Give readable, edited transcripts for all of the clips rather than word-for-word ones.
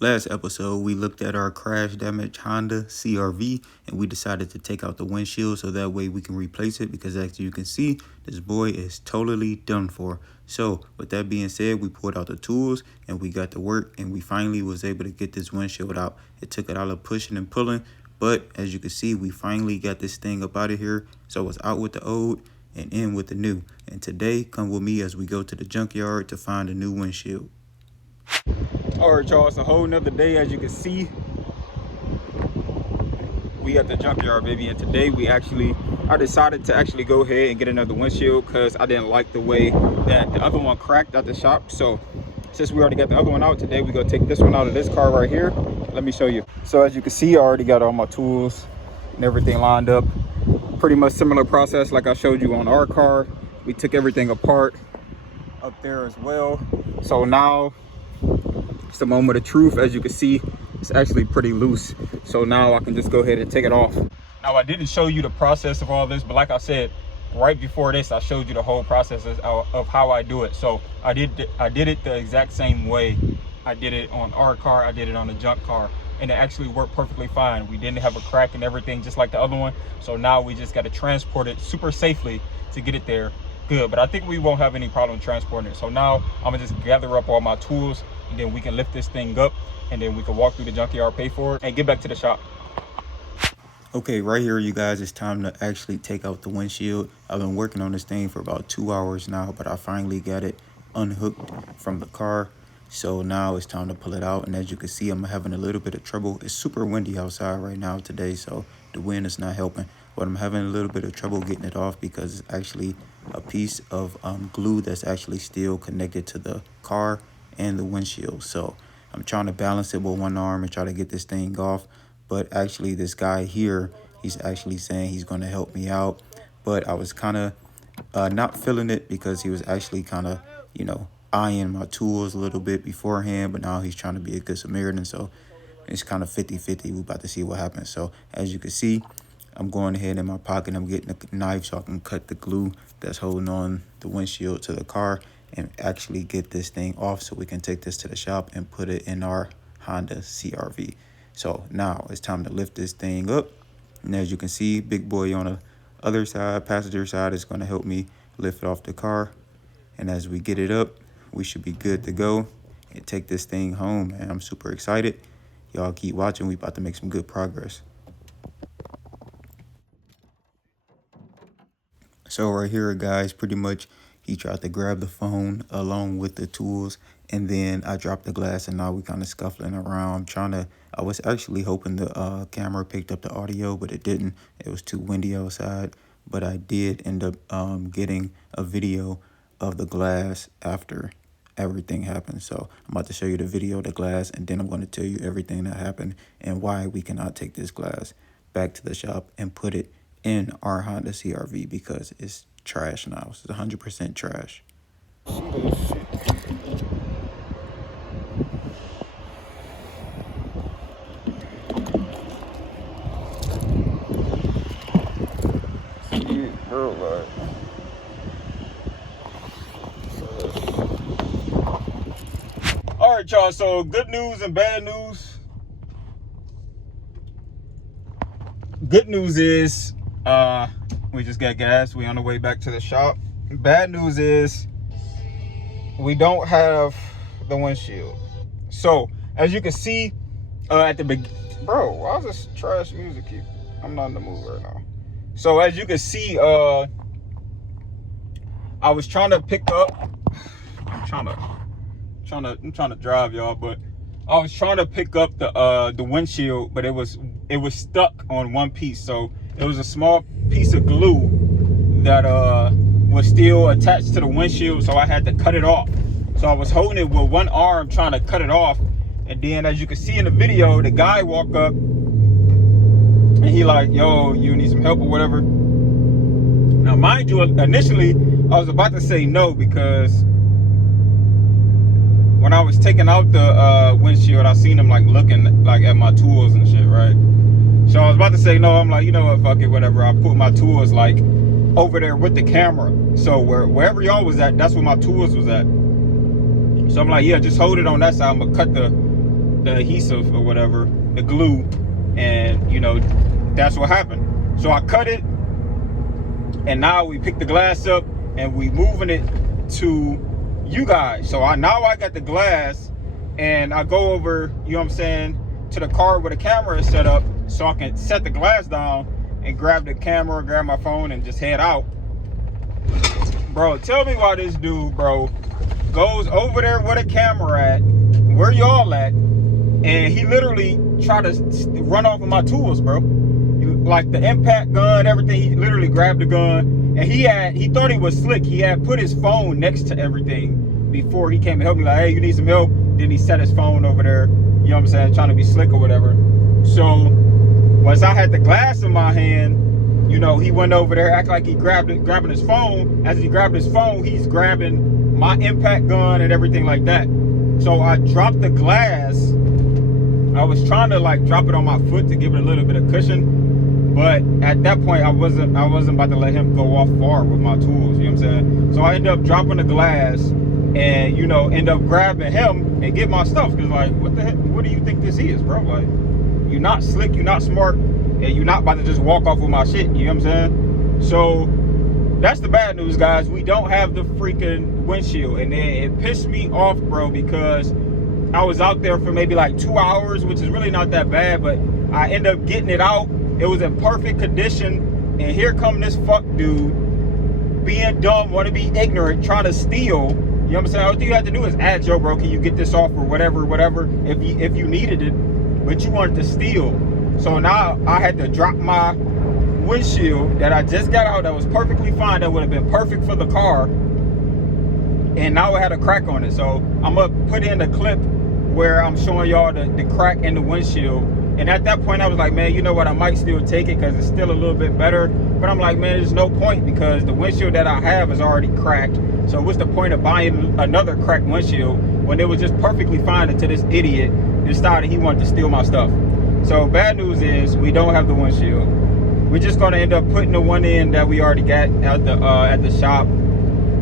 Last episode, we looked at our crash damaged Honda CR-V and we decided to take out the windshield so that way we can replace it, because as you can see, this boy is totally done for. So with that being said, we pulled out the tools and we got to work, and we finally was able to get this windshield out. It took a lot of pushing and pulling, but as you can see, we finally got this thing up out of here. So it's out with the old and in with the new. And today, come with me as we go to the junkyard to find a new windshield. All right, y'all, it's a whole nother day. As you can see, we at the junkyard, baby. And today I decided to actually go ahead and get another windshield because I didn't like the way that the other one cracked at the shop. So since we already got the other one out, today we're gonna take this one out of this car right here. Let me show you. So as you can see, I already got all my tools and everything lined up. Pretty much similar process like I showed you on our car. We took everything apart up there as well. So now it's the moment of truth. As you can see, it's actually pretty loose. So now I can just go ahead and take it off. Now, I didn't show you the process of all this, but like I said, right before this, I showed you the whole process of how I do it. So I did it the exact same way. I did it on our car, I did it on the junk car, and it actually worked perfectly fine. We didn't have a crack and everything, just like the other one. So now we just got to transport it super safely to get it there good. But I think we won't have any problem transporting it. So now I'm gonna just gather up all my tools, and then we can lift this thing up, and then we can walk through the junkyard, pay for it, and get back to the shop. Okay, right here, you guys, it's time to actually take out the windshield. I've been working on this thing for about 2 hours now, but I finally got it unhooked from the car. So now it's time to pull it out. And as you can see, I'm having a little bit of trouble. It's super windy outside right now today, so the wind is not helping. But I'm having a little bit of trouble getting it off because it's actually a piece of glue that's actually still connected to the car and the windshield. So I'm trying to balance it with one arm and try to get this thing off. But actually, this guy here, he's actually saying he's going to help me out. But I was kind of not feeling it because he was actually kind of, you know, eyeing my tools a little bit beforehand. But now he's trying to be a good Samaritan. So it's kind of 50-50. We're about to see what happens. So as you can see, I'm going ahead in my pocket. I'm getting a knife so I can cut the glue that's holding on the windshield to the car and actually get this thing off so we can take this to the shop and put it in our Honda CR-V. So now it's time to lift this thing up. And as you can see, big boy on the other side, passenger side, is going to help me lift it off the car. And as we get it up, we should be good to go and take this thing home. And I'm super excited. Y'all keep watching. We about to make some good progress. So right here, guys, pretty much he tried to grab the phone along with the tools, and then I dropped the glass, and now we kind of scuffling around I was actually hoping the camera picked up the audio, but it didn't. It was too windy outside. But I did end up getting a video of the glass after everything happened. So I'm about to show you the video of the glass, and then I'm going to tell you everything that happened and why we cannot take this glass back to the shop and put it in our Honda CR-V because it's trash now. It's 100% trash. All right, y'all, so good news and bad news. Good news is we just got gas. We on the way back to the shop. Bad news is we don't have the windshield. So as you can see at the beginning, bro, why is this trash music keep? I'm not in the mood right now. So as you can see, I was trying to pick up. I'm trying to drive, y'all, but I was trying to pick up the windshield, but it was stuck on one piece. So it was a small piece of glue that was still attached to the windshield, so I had to cut it off. So I was holding it with one arm trying to cut it off, and then as you can see in the video, the guy walked up and he like, yo, you need some help or whatever. Now mind you, initially I was about to say no, because when I was taking out the windshield, I seen him like looking like at my tools and shit, right? So I was about to say no. I'm like, you know what, fuck it, whatever. I put my tools like over there with the camera. So wherever y'all was at, that's where my tools was at. So I'm like, yeah, just hold it on that side. I'm gonna cut the the adhesive or whatever, the glue, and you know, that's what happened. So I cut it, and now we pick the glass up and we moving it to you guys. So now I got the glass, and I go over, you know what I'm saying, to the car where the camera is set up, so I can set the glass down and grab the camera, grab my phone, and just head out. Bro, tell me why this dude, bro, goes over there where the camera at, where y'all at, and he literally tried to run off with my tools, bro. Like the impact gun, everything. He literally grabbed the gun, and he thought he was slick. He had put his phone next to everything before he came to help me. Like, hey, you need some help? Then he set his phone over there, you know what I'm saying, trying to be slick or whatever. So once I had the glass in my hand, you know, he went over there, act like he grabbing his phone. As he grabbed his phone, he's grabbing my impact gun and everything like that. So I dropped the glass. I was trying to like drop it on my foot to give it a little bit of cushion, but at that point I wasn't about to let him go off far with my tools, you know what I'm saying? So I ended up dropping the glass and, you know, end up grabbing him and get my stuff. Cause like, what the heck, what do you think this is, bro? Like, you're not slick, you're not smart, and you're not about to just walk off with my shit, you know what I'm saying? So that's the bad news, guys. We don't have the freaking windshield, and it pissed me off, bro, because I was out there for maybe like 2 hours, which is really not that bad, but I ended up getting it out. It was in perfect condition, and here come this fuck dude being dumb, want to be ignorant, trying to steal. You know what I'm saying? All you have to do is ask, yo, bro, can you get this off or whatever, if you needed it, but you wanted to steal. So now I had to drop my windshield that I just got out, that was perfectly fine, that would have been perfect for the car, and now it had a crack on it. So I'm gonna put in a clip where I'm showing y'all the crack in the windshield. And at that point I was like, man, you know what, I might still take it because it's still a little bit better. But I'm like, man, there's no point, because the windshield that I have is already cracked. So what's the point of buying another cracked windshield when it was just perfectly fine until this idiot decided he wanted to steal my stuff? So bad news is we don't have the windshield. We're just gonna end up putting the one in that we already got at the shop.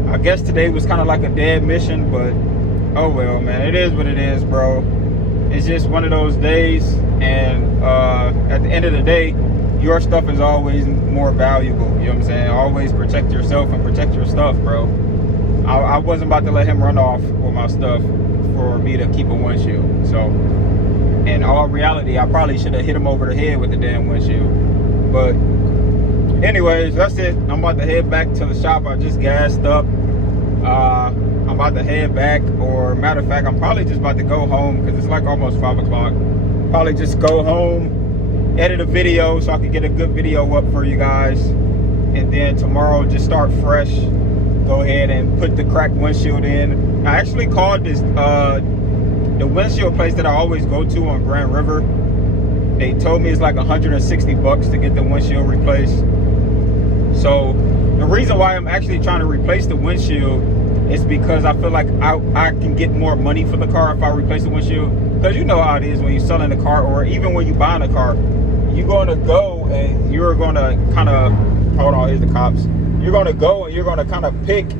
I guess today was kind of like a dead mission, but oh well, man, it is what it is, bro. It's just one of those days, and at the end of the day, your stuff is always more valuable, you know what I'm saying? Always protect yourself and protect your stuff, bro. I wasn't about to let him run off with my stuff for me to keep a windshield. So in all reality, I probably should have hit him over the head with the damn windshield. But anyways, that's it. I'm about to head back to the shop. I just gassed up. I'm about to head back, or matter of fact, I'm probably just about to go home because it's like almost 5 o'clock. Probably just go home, edit a video so I can get a good video up for you guys, and then tomorrow just start fresh. Go ahead and put the cracked windshield in. I actually called this the windshield place that I always go to on Grand River. They told me it's like 160 bucks to get the windshield replaced. So the reason why I'm actually trying to replace the windshield is because I feel like I can get more money for the car if I replace the windshield. Because you know how it is when you're selling a car, or even when you're buying a car, you're going to go and you're going to kind of, hold on, here's the cops. You're going to go and you're going to kind of pick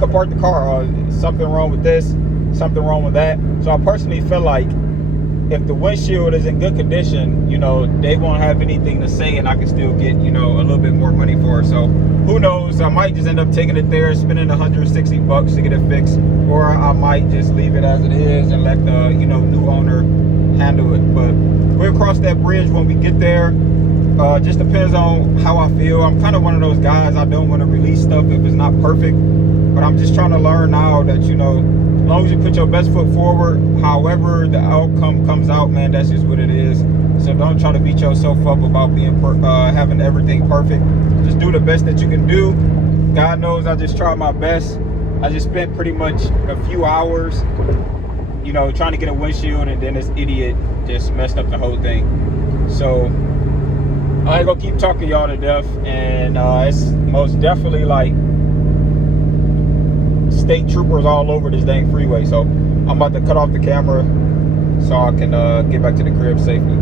apart the car. Something wrong with this, something wrong with that. So I personally feel like if the windshield is in good condition, they won't have anything to say, and I can still get, a little bit more money for it. So who knows? I might just end up taking it there, spending 160 bucks to get it fixed, or I might just leave it as it is and let the, new owner handle it. But we'll cross that bridge when we get there. Just depends on how I feel. I'm kind of one of those guys, I don't want to release stuff if it's not perfect, but I'm just trying to learn now that, as long as you put your best foot forward, however the outcome comes out, man, that's just what it is. So don't try to beat yourself up about being having everything perfect. Just do the best that you can do. God knows I just tried my best. I just spent pretty much a few hours, trying to get a windshield, and then this idiot just messed up the whole thing. So I ain't gonna keep talking y'all to death, and it's most definitely like state troopers all over this dang freeway. So I'm about to cut off the camera so I can get back to the crib safely.